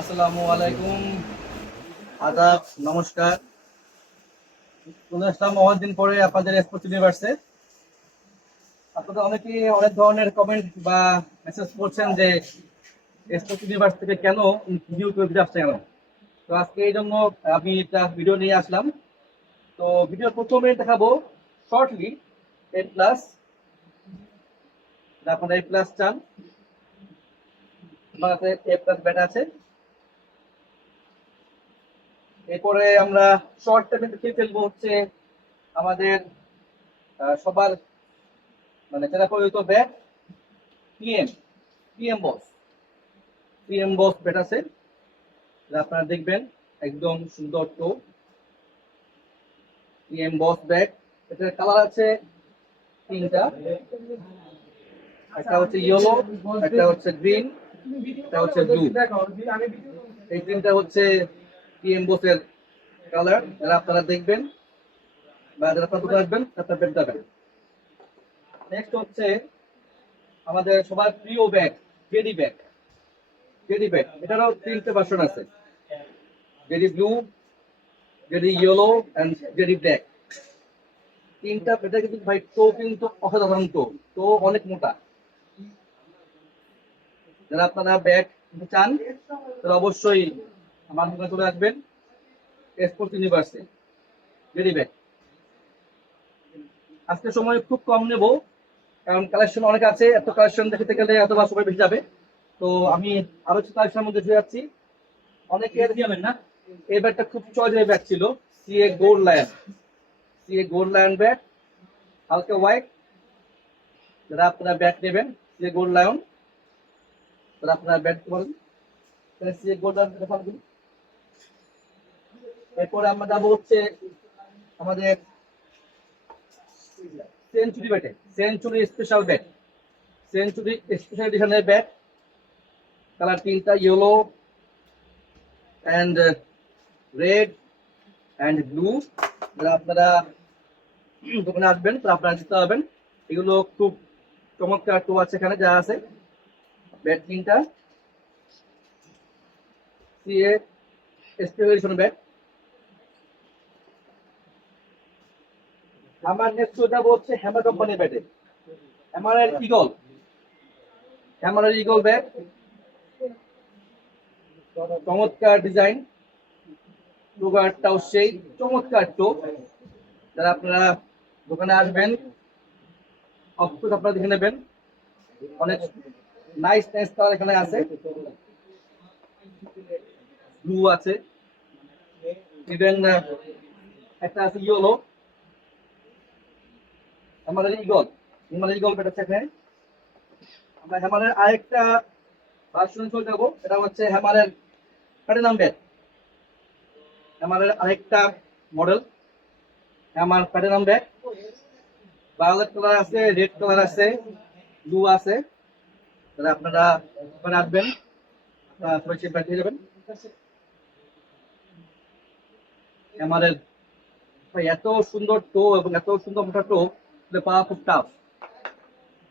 আসসালামু আলাইকুম, আদাব, নমস্কার। চলে আসলাম অনেকদিন পরে আপনাদের স্পোর্টস ইউনিভার্সে। আপনারা অনেকেই অনেক ধরনের কমেন্ট বা মেসেজ করছেন যে স্পোর্টস ইউনিভার্স থেকে কেন ভিডিও করে আসছে কেন। তো আজকে এই জন্য আমি একটা ভিডিও নিয়ে আসলাম। তো ভিডিওর প্রথমে দেখাবো শর্টলি এ প্লাস। আপনারা এ প্লাস চান, আমার কাছে এ প্লাস ব্যাট আছে। এরপরে আমরা শর্ট টাইমে দেখে ফেলবো হচ্ছে আমাদের সবার মানে যারা পরিচিত ব্যাট পিএম পিএম বস পিএম বস ব্যাট আছে, যা আপনারা দেখবেন একদম সুন্দর। তো পিএম বস ব্যাট, এটার কালার আছে তিনটা। একটা হচ্ছে ইয়েলো, একটা হচ্ছে গ্রিন, একটা হচ্ছে ব্লু। এই তিনটা হচ্ছে পিএম বসের কালার, যারা আপনারা দেখবেন বা যারা আপনারা আসবেন আপনারা ব্যাট যাবেন। নেক্সট হচ্ছে আমাদের সবার প্রিয় bat JD bat. JD bat এটারও তিনটে ভার্সন আছে, JD blue, JD yellow and JD black. তিনটা ব্যাটে কিন্তু ভাই টো কিন্তু অসাধারণ। টো তো অনেক মোটা। যারা আপনারা ব্যাট চান তারা অবশ্যই আমার দোকানে চলে আসবেন, স্পোর্টস ইউনিভার্সে জেডি ব্যাট। আজকে সময় খুব কম নেব, কারণ কালেকশন অনেক আছে। এত কালেকশন দেখতে গেলে এতবার সময় বেশি যাবে। তো আমি আরো কিছু কালেকশনের মধ্যে দিয়ে যাচ্ছি। অনেকের দিবেন না, এই ব্যাটটা খুব চয়েস ব্যাট ছিল, CA gold lion. CA gold lion bat, হালকা হোয়াইট। যারা আপনারা ব্যাট নেবেন সিএ গোল্ড লায়ন, তারা আপনারা ব্যাট করেন সিএ গোল্ড লায়ন দেখান দিন। এরপরে আমরা যাবো হচ্ছে আমাদের সেঞ্চুরি ব্যাটে, century special bat. Century special এডিশনের ব্যাট, কালার তিনটা, yellow and red and blue. যারা আপনারা দোকানে আসবেন তো আপনারা দিতে পারবেন। এগুলো খুব চমৎকার টো আছে এখানে যা আছে। ব্যাট তিনটা সিএ স্পেশাল ব্যাট। আমার নেক্সট যাবো হচ্ছে হ্যামার কোম্পানির ব্যাটে, হ্যামারের ইগল। হ্যামারের ইগল ব্যাট, চমৎকার ডিজাইন, টোগারটাও সেই চমৎকার টো। যারা আপনারা দোকানে আসবেন অফকোর্স আপনারা দেখে নেবেন। অনেক নাইস নাইস কালার এখানে আছে, ব্লু আছে, ইভেন একটা আছে ইয়েলো। আমাদের ইগল, আমাদের ইগল ব্যাট আছে এখানে। আমরা হ্যামারের আরেকটা ভার্সন চলে যাবো, এটা হচ্ছে হ্যামারের প্ল্যাটিনাম ব্যাট। হ্যামারের আরেকটা model Hammer platinum bat. Violet colour আছে, রেড কালার আছে, ব্লু আছে। তাহলে আপনারা ওখানে আসবেন, সবাই সেই ব্যাট পেয়ে যাবেন। হ্যামারের ভাই এত সুন্দর টো এবং এত সুন্দর মোটা টো পাওয়া খুব টাফ।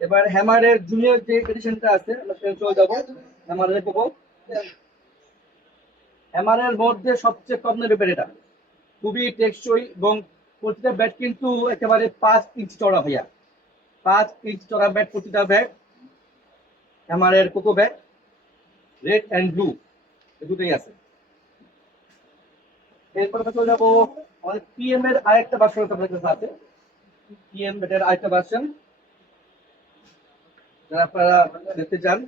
এবার হ্যামারের জুনিয়র যে এডিশনটা আছে আমরা সেখানে চলে যাবো। হ্যামারের কোকো, হ্যামারের মধ্যে সবচেয়ে কম দামি ব্যাট এটা, খুবই টেকসই এবং প্রতিটা ব্যাট কিন্তু একেবারে 5 ইঞ্চি চড়া ভাইয়া। 5 ইঞ্চি চড়া ব্যাট প্রতিটা ব্যাট। হ্যামারের Coco bat, red and blue দুটোই আছে। এরপর আমরা চলে যাবো আমাদের পিএম এর আরেকটা ভার্সন আপনাদের কাছে আছে। পিএম ব্যাটের আরেকটা ভার্সন যারা আপনারা দেখতে চান,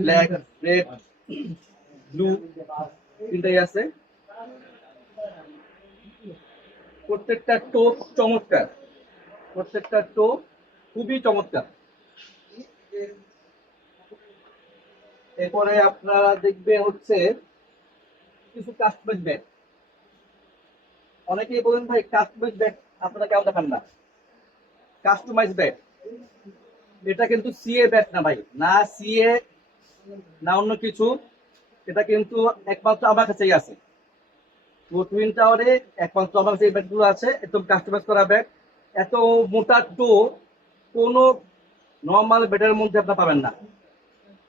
ব্ল্যাক, রেড, ব্লু তিনটাই আছে। প্রত্যেকটা টো চমৎকার, প্রত্যেকটা টো খুবই চমৎকার। এরপরে আপনারা দেখবেন হচ্ছে কিছু কাস্টমাইজ ব্যাট। অনেকেই বলেন ভাই কাস্টমাইজ ব্যাট আপনারা কেউ দেখান না। কাস্টমাইজ ব্যাট এটা কিন্তু সিএ ব্যাট না ভাই, না সিএ না অন্য কিছু। এটা কিন্তু একমাত্র আমার কাছেই আছে। তো টুইন টাওয়ারে একমাত্র আমার কাছে এই ব্যাটগুলো আছে, একদম কাস্টমাইজ করা ব্যাট। এত মোটা টো কোনো নর্মাল ব্যাটের মধ্যে আপনার পাবেন না।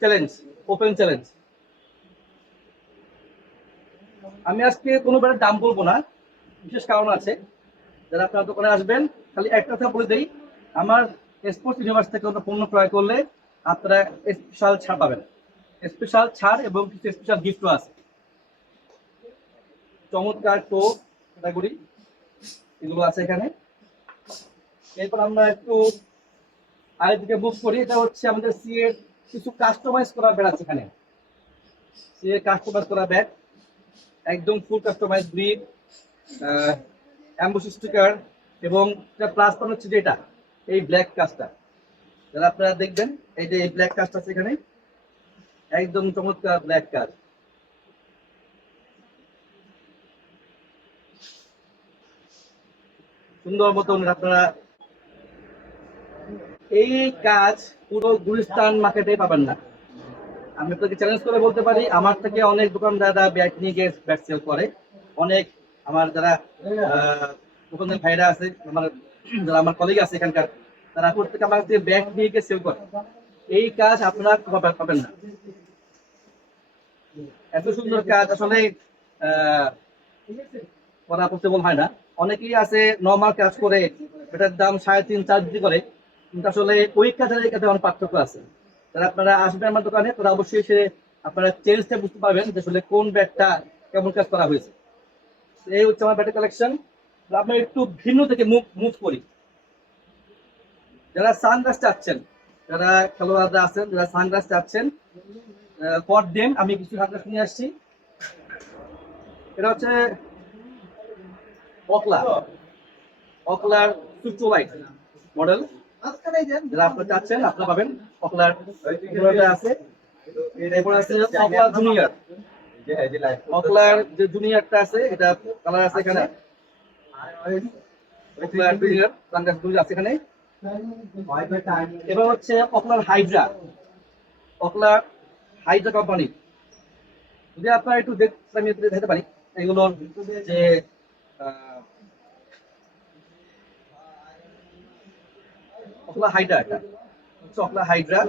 Challenge, open challenge. আমি আজকে কোনো ব্যাটার দাম বলবো না, বিশেষ কারণ আছে। যারা আপনার দোকানে আসবেন, খালি একটা কথা বলে দিই, আমার স্পোর্টস ইউনিভার্স থেকে কোনো পণ্য ক্রয় করলে আপনারা স্পেশাল ছাড় পাবেন। স্পেশাল ছাড় এবং কিছু স্পেশাল গিফটও আছে। চমৎকার টোপ ক্যাটাগরি এগুলো আছে এখানে। এরপর আমরা একটু আগে থেকে বুক করি। এটা হচ্ছে আমাদের সিএ কিছু কাস্টমাইজ করা ব্যাগ আছে এখানে। সিএ কাস্টমাইজ করা ব্যাগ, একদম ফুল কাস্টমাইজ ব্রিড, অ্যাম্বুশ স্টিকার, এবং প্লাস পয়েন্ট হচ্ছে যেটা এই ব্ল্যাক কাজটা, যারা আপনারা দেখবেন এই যে এই ব্ল্যাক কাজটা আছে এখানে, একদম চমৎকার ব্ল্যাক কাজ। সুন্দর মতন আপনারা এই কাজ পুরো গুলিস্তান মার্কেটে পাবেন না। আমি আপনাকে চ্যালেঞ্জ করে বলতে পারি, আমার থেকে অনেক দোকানদাররা ব্যাগ নিয়ে গিয়ে ব্যাগ সেল করে। অনেক আমার যারা দোকানদার ভাইরা আছে, আমার যারা আমার কলিগ আছে এখানকার, তারা প্রত্যেকে আমার কাছে ব্যাগ নিয়ে গিয়ে সেল করে। এই কাজ আপনারা পাবেন না। এত সুন্দর কাজ আসলে করা পসিবল হয় না। অনেকেই আছে নর্মাল কাজ করে এটার দাম 3.5-4 বিক্রি করে, কিন্তু আসলে ওই কাজের এই কাজে অনেক পার্থক্য আছে। যারা আপনারা আসবেন আমার দোকানে, তারা অবশ্যই এসে আপনারা চেঞ্জটা বুঝতে পারবেন যে আসলে কোন ব্যাগটা কেমন কাজ করা হয়েছে। এই হচ্ছে আমার ব্যাগের কালেকশন। আমরা একটু ভিন্ন থেকে মুভ করি। যারা সানগ্লাস চাচ্ছেন, যারা খেলোয়াড়রা আছেন, যারা সানগ্লাস চাচ্ছেন, ফর দেম আমি কিছু সানগ্লাস নিয়ে আসছি। এটা হচ্ছে অকলার সুচুলাইট মডেল। যারা আপনারা চাচ্ছেন আপনারা পাবেন। অকলার আছে, এরপর আছে অকলার জুনিয়র। অকলার যে জুনিয়রটা আছে, এটা কালার আছে এখানে। অকলার জুনিয়র সানগ্লাস দুটো আছে এখানে। এবার হচ্ছে অকলার হাইড্রা। অকলার হাইড্রা কোম্পানি, যদি আপনারা একটু দেখতে পারি এগুলোর যে অকলা হাইড্রা, এটা হচ্ছে অকলা হাইড্রা।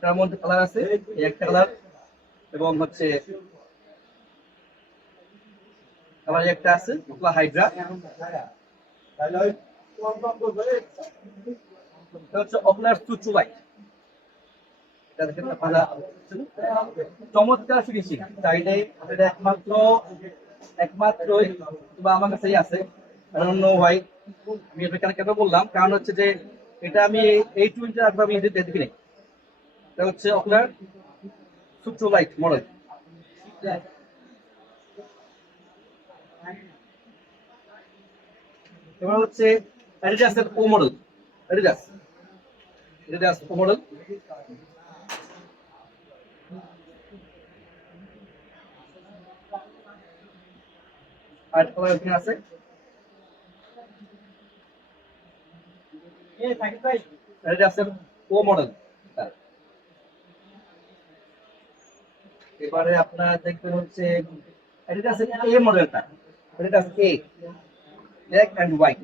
তার মধ্যে কালার আছে, একটা কালার এবং হচ্ছে কালার একটা আছে অকলা হাইড্রা। এটা হচ্ছে অকলার সুচুলাইট। চমৎকার ফিনিশিং, চাইলে এটা একমাত্রই আমার কাছেই আছে। আমি এটা কেন বললাম, কারণ হচ্ছে যে এটা আমি এই 20 আমি দেখি নাই। এটা হচ্ছে আপনার সুট্রোলাইট মডেল। এবার হচ্ছে অ্যাডিডাসের ও মডেল। অ্যাডিডাস ও মডেল। আর কালার এখানে আছে। অ্যাডিডাসের ও মডেল। এবারে আপনারা দেখবেন হচ্ছে অ্যাডিডাসের এ মডেলটা। অ্যাডিডাস এ, ব্ল্যাক এন্ড হোয়াইট।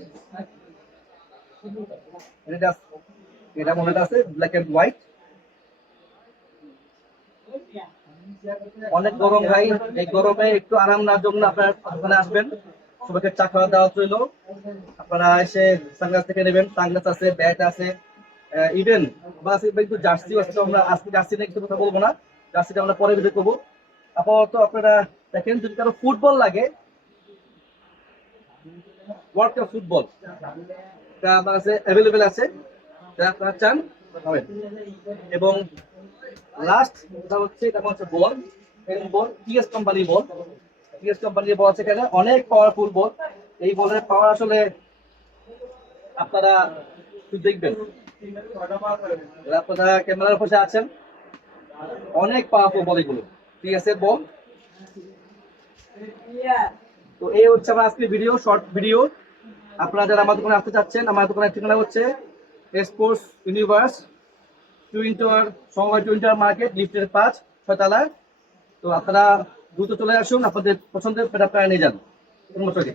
অ্যাডিডাস এটা মডেল আছে ব্ল্যাক এন্ড হোয়াইট। অনেক গরম ভাই, এই গরমে একটু আরাম নেওয়ার জন্য আপনারা ওখানে আসবেন। সবাইকে চা খাওয়া দাওয়া চইল, আপনারা এসে সানগ্লাস থেকে নেবেন। সানগ্লাস আছে, ব্যাট আছে, ইভেন বাস কিন্তু জার্সিও আছে। আমরা আজকে জার্সি নিয়ে কিছু কথা বলবো না, জার্সিটা আমরা পরে ভিডিও করবো। আপাতত আপনারা দেখেন, যদি কারো ফুটবল লাগে, ওয়ার্ল্ড কাপ ফুটবল এটা আমার কাছে অ্যাভেলেবেল আছে, যা আপনারা চান পাবেন। এবং লাস্ট হচ্ছে এটা হচ্ছে বল, টিএস কোম্পানির বল। টিএস কোম্পানির বল আছে এখানে, অনেক পাওয়ারফুল বল। এই বলের পাওয়ার আসলে আপনারা দেখবেন, আপনারা ক্যামেরার পাশে আছেন, অনেক পাওয়ারফুল বল এগুলো। ঠিক আছে বল। তো এই হচ্ছে আমার আজকে ভিডিও, শর্ট ভিডিও। আপনারা যারা আমার দোকানে আসতে চাচ্ছেন, আমার দোকানের ঠিকানা হচ্ছে স্পোর্টস ইউনিভার্স, সমবায় টুইন্টার মার্কেট, লিফটের 5-6 তলায়। তো আপনারা দ্রুত চলে আসুন, আপনাদের পছন্দের আপনারা নিয়ে যান। ধন্যবাদ।